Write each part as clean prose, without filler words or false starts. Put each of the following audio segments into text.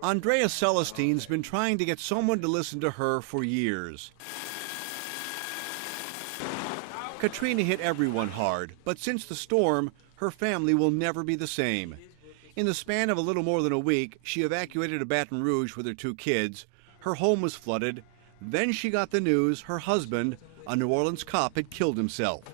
Andrea Celestine's been trying to get someone to listen to her for years. Katrina hit everyone hard, but since the storm, her family will never be the same. In the span of a little more than a week, she evacuated to Baton Rouge with her 2 kids. Her home was flooded. Then she got the news her husband, a New Orleans cop, had killed himself.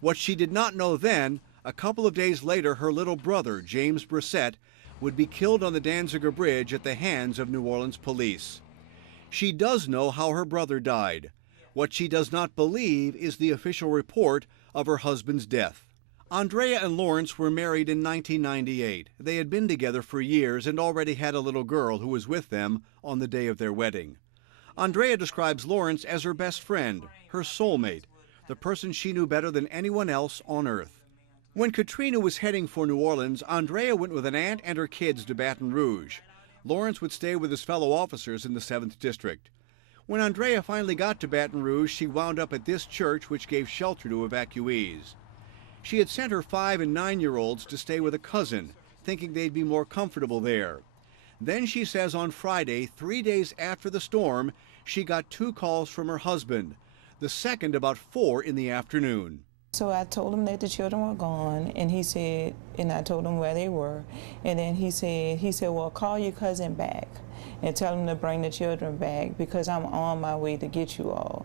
What she did not know then, a couple of days later, her little brother, James Brissett, would be killed on the Danziger Bridge at the hands of New Orleans police. She does know how her brother died. What she does not believe is the official report of her husband's death. Andrea and Lawrence were married in 1998. They had been together for years and already had a little girl who was with them on the day of their wedding. Andrea describes Lawrence as her best friend, her soulmate, the person she knew better than anyone else on earth. When Katrina was heading for New Orleans, Andrea went with an aunt and her kids to Baton Rouge. Lawrence would stay with his fellow officers in the 7th District. When Andrea finally got to Baton Rouge, she wound up at this church which gave shelter to evacuees. She had sent her 5- and 9-year-olds to stay with a cousin, thinking they'd be more comfortable there. Then she says on Friday, 3 days after the storm, she got 2 calls from her husband, the second about 4 in the afternoon. So I told him that the children were gone, and he said, and I told him where they were, and then he said, well, call your cousin back and tell him to bring the children back because I'm on my way to get you all.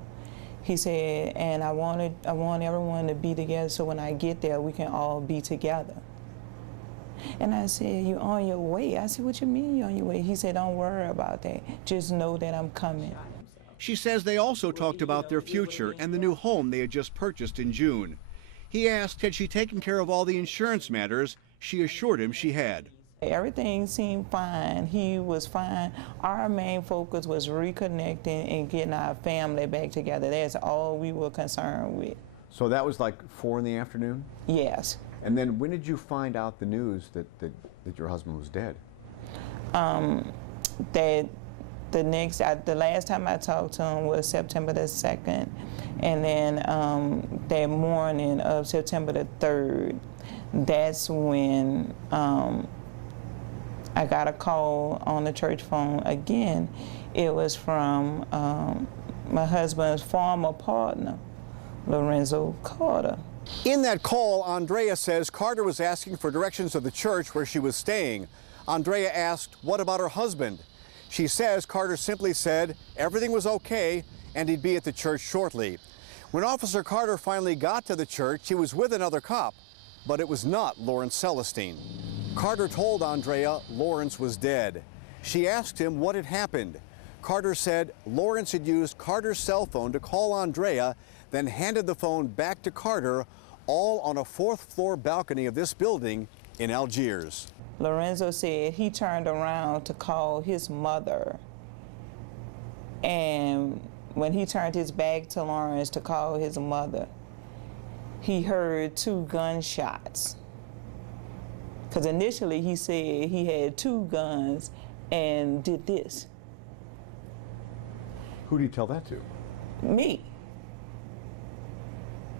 He said, and I want everyone to be together so when I get there, we can all be together. And I said, you on your way? I said, what you mean you on your way? He said, don't worry about that. Just know that I'm coming. She says they also talked about their future and the new home they had just purchased in June. He asked, had she taken care of all the insurance matters? She assured him she had. Everything seemed fine. He was fine. Our main focus was reconnecting and getting our family back together. That's all we were concerned with. So that was like 4 in the afternoon? Yes. And then when did you find out the news that your husband was dead? The last time I talked to him was September the 2nd, and then that morning of September the 3rd, that's when I got a call on the church phone again. It was from my husband's former partner, Lorenzo Carter. In that call, Andrea says Carter was asking for directions of the church where she was staying. Andrea asked, what about her husband? She says Carter simply said everything was okay and he'd be at the church shortly. When Officer Carter finally got to the church, he was with another cop, but it was not Lawrence Celestine. Carter told Andrea Lawrence was dead. She asked him what had happened. Carter said Lawrence had used Carter's cell phone to call Andrea, then handed the phone back to Carter, all on a 4th-floor balcony of this building in Algiers. Lorenzo said he turned around to call his mother, and when he turned his back to Lawrence to call his mother, he heard 2 gunshots. Because initially he said he had 2 guns and did this. Who did he tell that to? Me.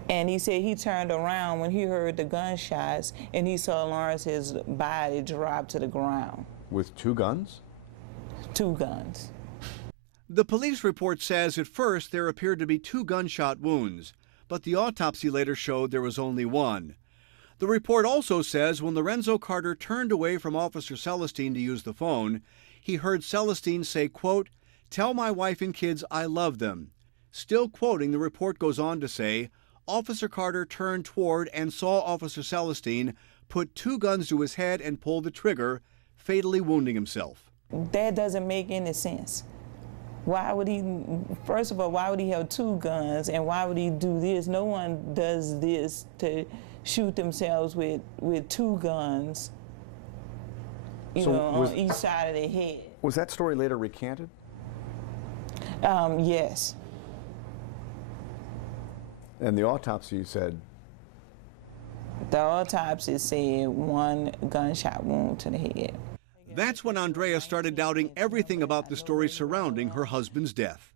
And he said he turned around when he heard the gunshots and he saw Lawrence's body drop to the ground. With 2 guns? 2 guns. The police report says at first there appeared to be 2 gunshot wounds, but the autopsy later showed there was only 1. The report also says when Lorenzo Carter turned away from Officer Celestine to use the phone, he heard Celestine say, quote, tell my wife and kids I love them. Still quoting, the report goes on to say, Officer Carter turned toward and saw Officer Celestine put 2 guns to his head and pull the trigger, fatally wounding himself. That doesn't make any sense. Why would he, first of all, why would he have 2 guns and why would he do this? No one does this to shoot themselves with 2 guns, on each side of their head. Was that story later recanted? Yes. And the autopsy said? The autopsy said 1 gunshot wound to the head. That's when Andrea started doubting everything about the story surrounding her husband's death.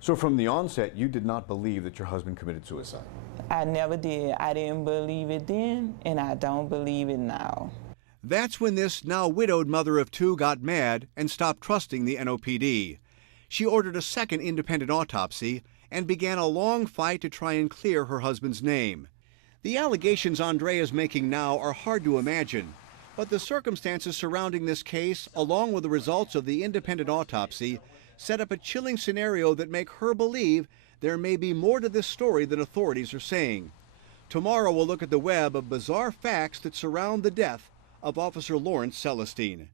So from the onset, you did not believe that your husband committed suicide? I never did. I didn't believe it then, and I don't believe it now. That's when this now widowed mother of two got mad and stopped trusting the NOPD. She ordered a second independent autopsy and began a long fight to try and clear her husband's name. The allegations Andrea is making now are hard to imagine, but the circumstances surrounding this case, along with the results of the independent autopsy, set up a chilling scenario that make her believe there may be more to this story than authorities are saying. Tomorrow we'll look at the web of bizarre facts that surround the death of Officer Lawrence Celestine.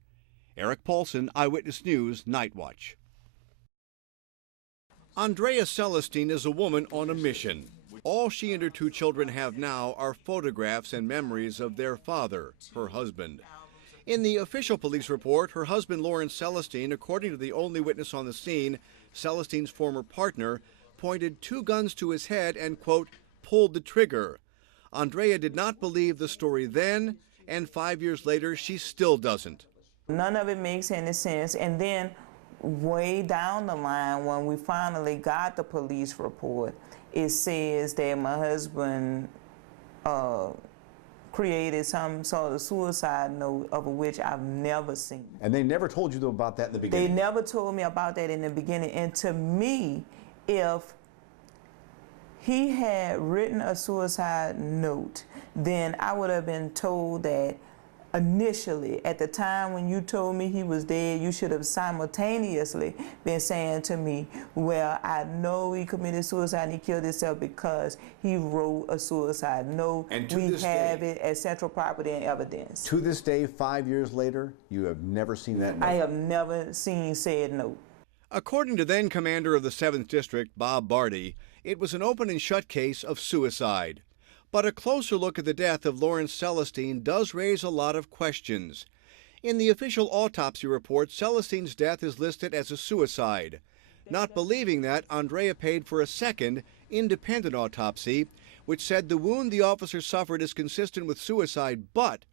Eric Paulsen, Eyewitness News, Night Watch. Andrea Celestine is a woman on a mission. All she and her two children have now are photographs and memories of their father, her husband. In the official police report, her husband Lawrence Celestine, according to the only witness on the scene, Celestine's former partner, pointed two guns to his head and, quote, pulled the trigger. Andrea did not believe the story then, and 5 years later, she still doesn't. None of it makes any sense. And then way down the line, when we finally got the police report, it says that my husband created some sort of suicide note, of which I've never seen. And they never told you about that in the beginning? They never told me about that in the beginning. And to me, if he had written a suicide note, then I would have been told that initially, at the time when you told me he was dead, you should have simultaneously been saying to me, well, I know he committed suicide and he killed himself because he wrote a suicide note. And we have it as central property and evidence. To this day, 5 years later, you have never seen that note? I have never seen said note. According to then Commander of the 7th District, Bob Barty, it was an open and shut case of suicide. But a closer look at the death of Lawrence Celestine does raise a lot of questions. In the official autopsy report, Celestine's death is listed as a suicide. Not believing that, Andrea paid for a second, independent autopsy, which said the wound the officer suffered is consistent with suicide, but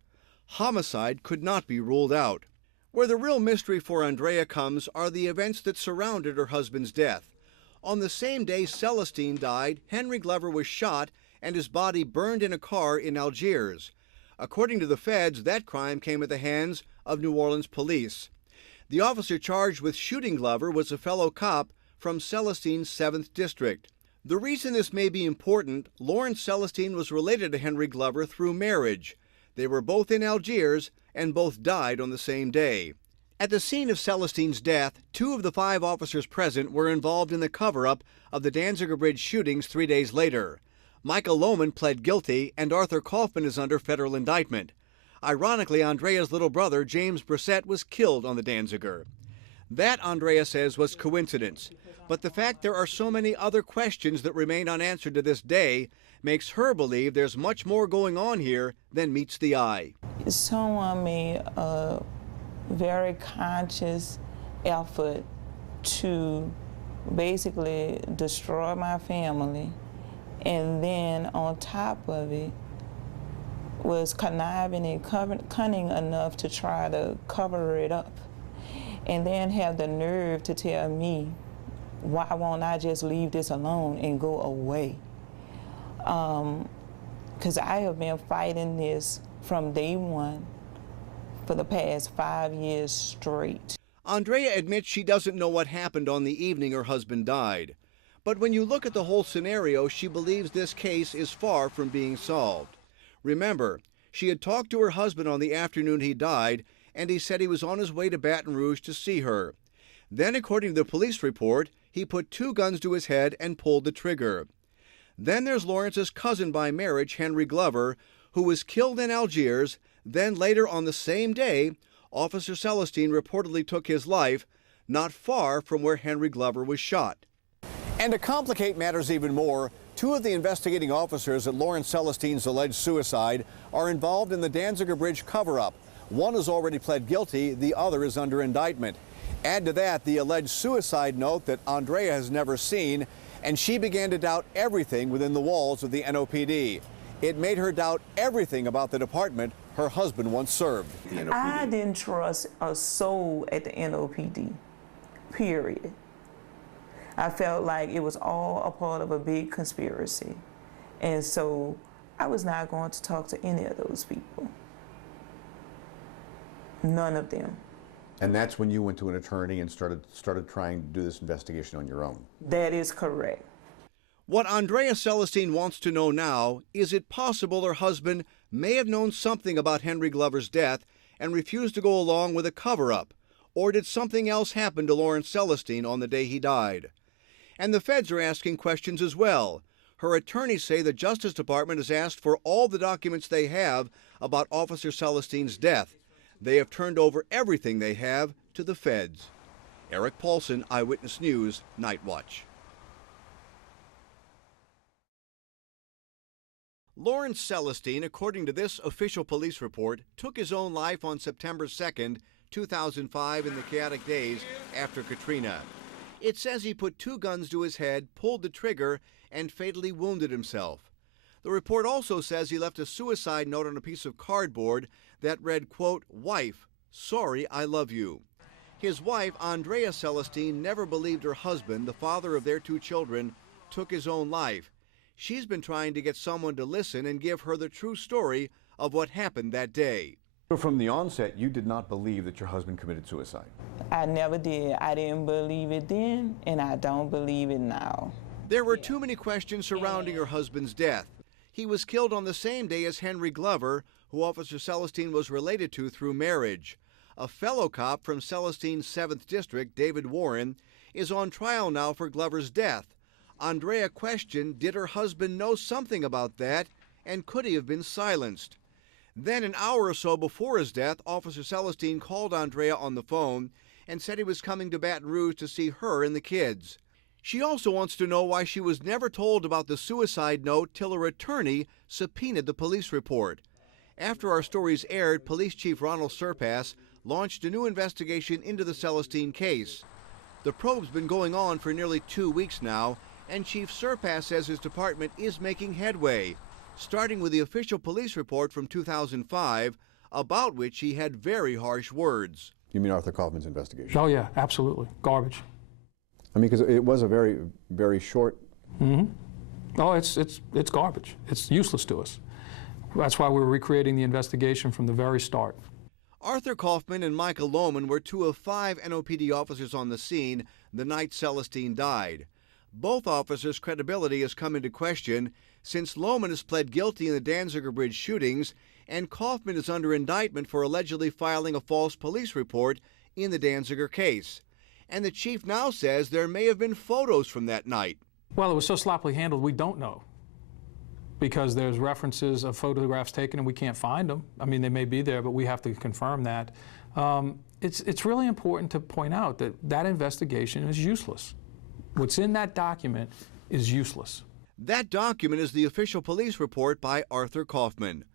homicide could not be ruled out. Where the real mystery for Andrea comes are the events that surrounded her husband's death. On the same day Celestine died, Henry Glover was shot and his body burned in a car in Algiers. According to the feds, that crime came at the hands of New Orleans police. The officer charged with shooting Glover was a fellow cop from Celestine's 7th District. The reason this may be important, Lawrence Celestine was related to Henry Glover through marriage. They were both in Algiers and both died on the same day. At the scene of Celestine's death, 2 of the 5 officers present were involved in the cover-up of the Danziger Bridge shootings 3 days later. Michael Lohman pled guilty, and Arthur Kaufman is under federal indictment. Ironically, Andrea's little brother, James Brissett, was killed on the Danziger. That, Andrea says, was coincidence. But the fact there are so many other questions that remain unanswered to this day makes her believe there's much more going on here than meets the eye. Someone made a very conscious effort to basically destroy my family, and then on top of it was conniving and cunning enough to try to cover it up, and then have the nerve to tell me, why won't I just leave this alone and go away? Because I have been fighting this from day one for the past 5 years straight. Andrea admits she doesn't know what happened on the evening her husband died. But when you look at the whole scenario, she believes this case is far from being solved. Remember, she had talked to her husband on the afternoon he died, and he said he was on his way to Baton Rouge to see her. Then, according to the police report, he put 2 guns to his head and pulled the trigger. Then there's Lawrence's cousin by marriage, Henry Glover, who was killed in Algiers. Then later on the same day, Officer Celestine reportedly took his life, not far from where Henry Glover was shot. And to complicate matters even more, 2 of the investigating officers at Lawrence Celestine's alleged suicide are involved in the Danziger Bridge cover-up. One has already pled guilty, the other is under indictment. Add to that the alleged suicide note that Andrea has never seen, and she began to doubt everything within the walls of the NOPD. It made her doubt everything about the department her husband once served. I didn't trust a soul at the NOPD, period. I felt like it was all a part of a big conspiracy. And so I was not going to talk to any of those people. None of them. And that's when you went to an attorney and started trying to do this investigation on your own. That is correct. What Andrea Celestine wants to know now, is it possible her husband may have known something about Henry Glover's death and refused to go along with a cover-up? Or did something else happen to Lawrence Celestine on the day he died? And the feds are asking questions as well. Her attorneys say the Justice Department has asked for all the documents they have about Officer Celestine's death. They have turned over everything they have to the feds. Eric Paulsen, Eyewitness News, Night Watch. Lawrence Celestine, according to this official police report, took his own life on September 2nd, 2005 in the chaotic days after Katrina. It says he put two guns to his head, pulled the trigger, and fatally wounded himself. The report also says he left a suicide note on a piece of cardboard that read, quote, "Wife, sorry I love you." His wife, Andrea Celestine, never believed her husband, the father of their two children, took his own life. She's been trying to get someone to listen and give her the true story of what happened that day. So from the onset, you did not believe that your husband committed suicide? I never did. I didn't believe it then, and I don't believe it now. There were too many questions surrounding her husband's death. He was killed on the same day as Henry Glover, who Officer Celestine was related to through marriage. A fellow cop from Celestine's 7th District, David Warren, is on trial now for Glover's death. Andrea questioned, did her husband know something about that, and could he have been silenced? Then an hour or so before his death, Officer Celestine called Andrea on the phone and said he was coming to Baton Rouge to see her and the kids. She also wants to know why she was never told about the suicide note till her attorney subpoenaed the police report. After our stories aired, Police Chief Ronald Surpass launched a new investigation into the Celestine case. The probe's been going on for nearly 2 weeks now, and Chief Surpass says his department is making headway, starting with the official police report from 2005, about which he had very harsh words. You mean Arthur Kaufman's investigation? Oh yeah, absolutely. Garbage. I mean, because it was a very, very short... Oh, it's garbage. It's useless to us. That's why we're recreating the investigation from the very start. Arthur Kaufman and Michael Lohman were 2 of 5 NOPD officers on the scene the night Celestine died. Both officers' credibility has come into question since Lohman has pled guilty in the Danziger Bridge shootings and Kaufman is under indictment for allegedly filing a false police report in the Danziger case. And the chief now says there may have been photos from that night. Well, it was so sloppily handled, we don't know. Because there's references of photographs taken and we can't find them. I mean, they may be there, but we have to confirm that. It's really important to point out that that investigation is useless. What's in that document is useless. That document is the official police report by Arthur Kaufman.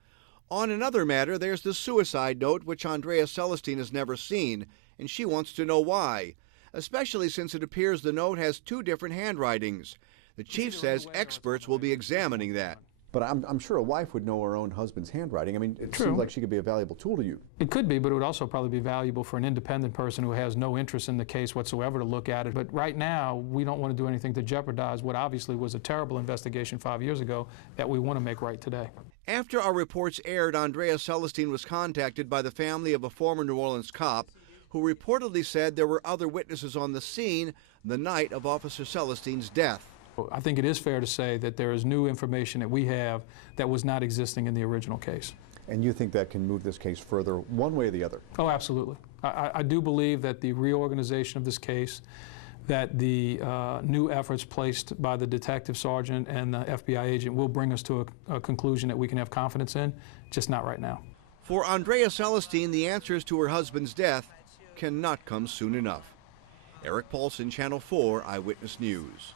On another matter, there's the suicide note, which Andrea Celestine has never seen, and she wants to know why, especially since it appears the note has 2 different handwritings. The chief says experts will be examining that. But I'm sure a wife would know her own husband's handwriting. I mean, it True. seems like she could be a valuable tool to you. It could be, but it would also probably be valuable for an independent person who has no interest in the case whatsoever to look at it. But right now, we don't want to do anything to jeopardize what obviously was a terrible investigation 5 years ago that we want to make right today. After our reports aired, Andrea Celestine was contacted by the family of a former New Orleans cop who reportedly said there were other witnesses on the scene the night of Officer Celestine's death. I think it is fair to say that there is new information that we have that was not existing in the original case. And you think that can move this case further one way or the other? Oh, absolutely. I do believe that the reorganization of this case, that the new efforts placed by the detective sergeant and the FBI agent will bring us to a conclusion that we can have confidence in, just not right now. For Andrea Celestine, the answers to her husband's death cannot come soon enough. Eric Paulsen, Channel 4 Eyewitness News.